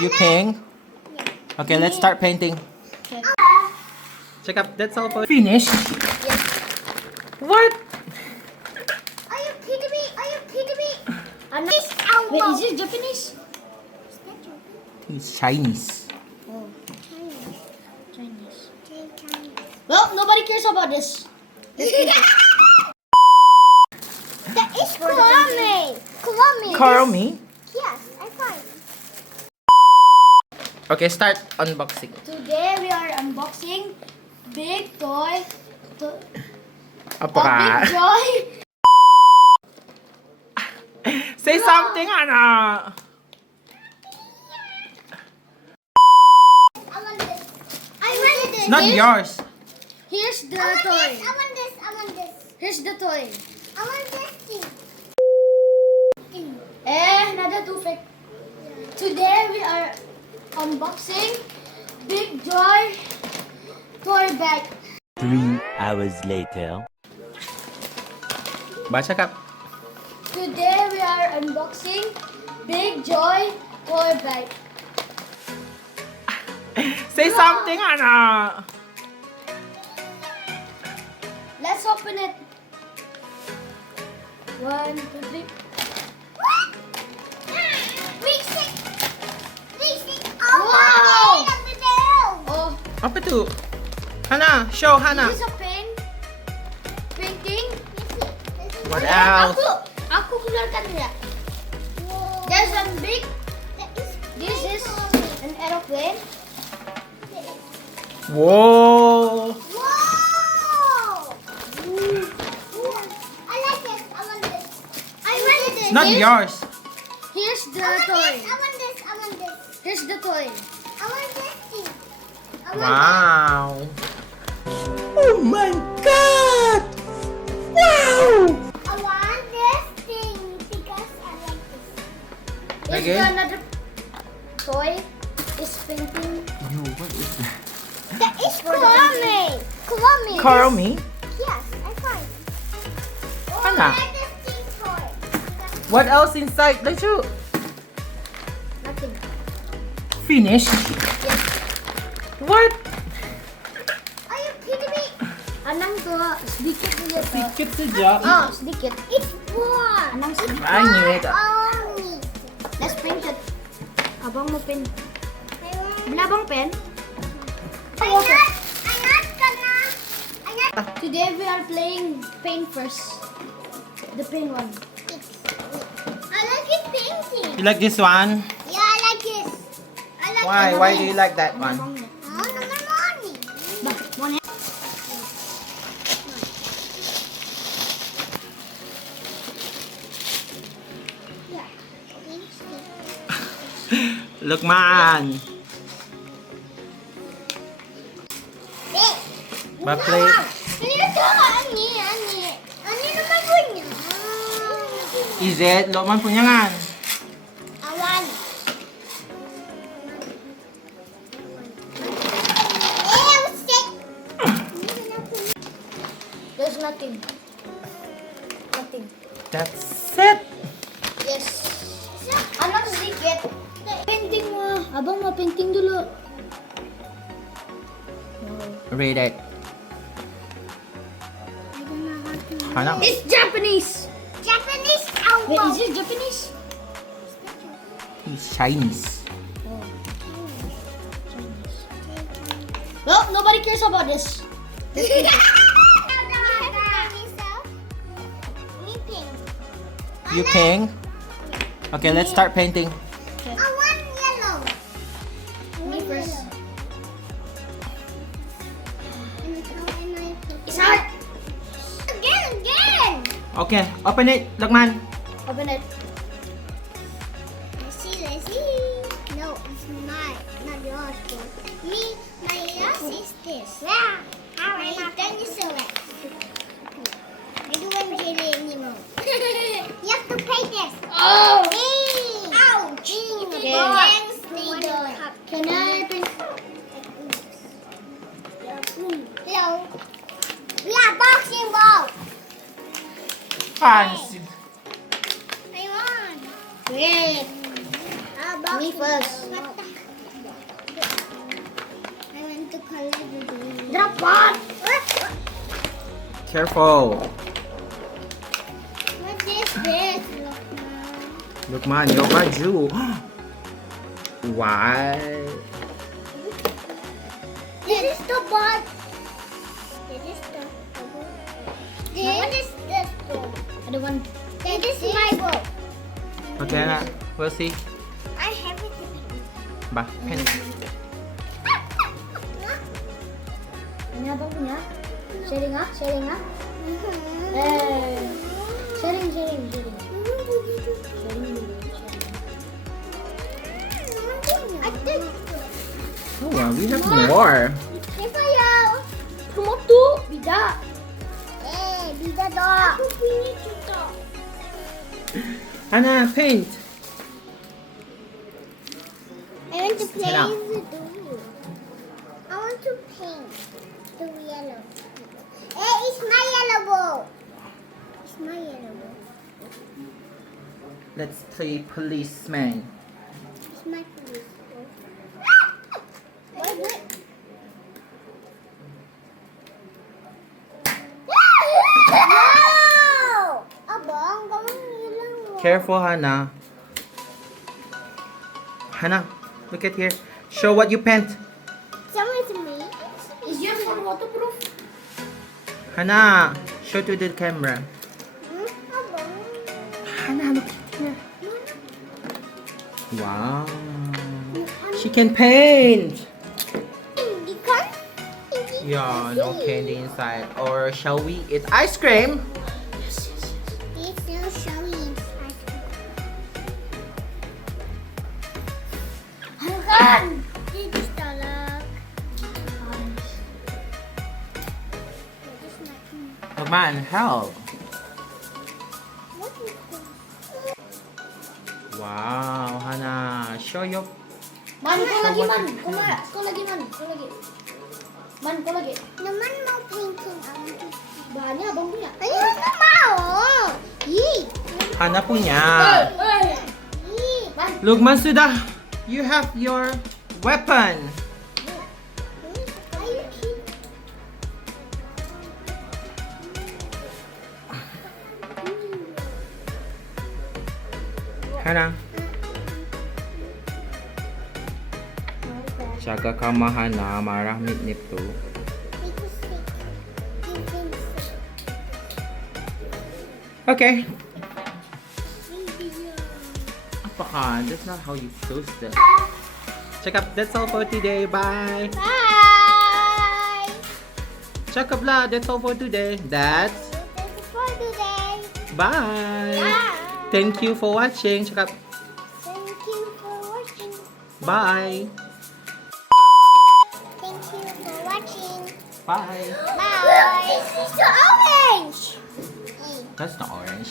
You pink? Okay, let's start painting. Okay. Check up, that's all for finish. Yes. What? Are you kidding me? Are you kidding me? Ano? This Wait, elbow. is this Japanese? It's Chinese. Oh, Chinese. Chinese. Well, nobody cares about this. That is Kurame. Kurame. Kurame? Yes, I find. Okay, start unboxing. Today we are unboxing big toy. Apa ka? Big toy. Say something, Ana. I want this. I want this. It's not yours. Here's the I want toy. this. I want this. I want this. Here's the toy. I want this thing. Another toothpick. Today we are unboxing big toy bag. 3 hours later. Baca kap. Today we are unboxing big toy bag. Say something, Ana. Let's open it. 1, 2, 3. What? Mixing. Mixing. Oh, Wow. my God. Oh, Apa tu? Hana, show Hana. this is a pen. Painting. What else? Aku keluarkan dia. There's a big. This is an aeroplane. Whoa. Wow. I like this. I want this. I want this. It's not yours. Here's the I want toy. this. I want this. I want this. Here's the toy. I want this thing. I want Wow. Oh my God. Wow. I want this thing because I like this. Here's Okay. another toy. Is painting. You, what is that? That is Kurame. Kurame. Kurame? Yes, I find. Oh, Hana. I like this thing toy. What else inside? Let's show. Nothing. Finish? Yes. What? Are you kidding me? Anang to, sedikit saja to. Sedikit saja. Oh, sedikit. It's one. Anang sedikit. I knew it. Only. Let's paint it. Abang mo pen. I want. Wala bang pen? I'm not gonna. I'm not. Today we are playing paint first. The paint one. I like it painting. You like this one? Yeah, I like this. I like Why? it. Why do you like that one? Oh, no, my money. Bah, one. Yeah. Lukman. Ma-play. Ito, ani. Ani naman po niya. Is it? Lukman punya kan? Awan. Sick. There's nothing. Nothing. That's it. Yes. Anong sedikit? Painting mo. Abang mo painting dulu. Read it. Hana. It's Japanese. Japanese Wait, elbow. is it Japanese? It's Chinese. Well, nobody cares about this. You pink? Okay, let's start painting. I want yellow. Me first. It's hard. Again. Okay, open it, Lukman. Open it. Let's see. No, it's mine, not yours. Me, my yours is this. Yeah. Alright, then you select. I don't want jelly anymore. You have to pay this. Oh! Ouch! Okay. Can I paint? Hello. We are boxing ball. Fancy. I want. Wait. Me first. What the color do you Drop one. Careful. What is this? Lukman, your baju. Why? This is the ball. This is the ball. What is this ball? Ada one. This is my ball. Okay, Hana. We'll see. I have it. Ba, pen. Ini abang punya. Sharing ah, sharing ah. Sharing, sharing, sharing. I think. Oh, wow, we have more. Saya. Rumah tu bida. Bisa dong. Aku pilih juga. Hana, paint. I want to play Sit down. the door. I want to paint the yellow. Hey, it's my yellow ball. It's my yellow ball. Let's play policeman. It's my police ball. What is it? Wow! Abang, kamu hilang loh. Careful, Hana. Hana, look at here. Show what you paint. Some is me. Is yours for waterproof? Hana, show to the camera. Abang. Hana, look at here. Wow. She can paint. Hindi kan? Hindi Yeah, no kasi. candy inside. Or shall we eat ice cream? It's no showing. Ano kan? This is tolak. This is my. Come on, help. What is this? Wow, Hana, show your. Man, kau lagi man. Kau lagi man. Kau lagi. Man, kau lagi. Naman mau painting. I want to. Bahannya abang punya. Ayun na mau. Yee. Hana punya. Yee. Man, Lukman sudah. You have your weapon. Ayun. Hana. Jaga kama Hana, marah nip tu. Okay. Apaan? That's not how you close them. Check up. That's all for today. Bye. Bye. Check up lah. That's all for today. That's That's for today. bye. Bye. Thank you for watching. Check up. Thank you for watching. Bye. Thank you for watching. Bye. Bye. This is the orange. That's not orange.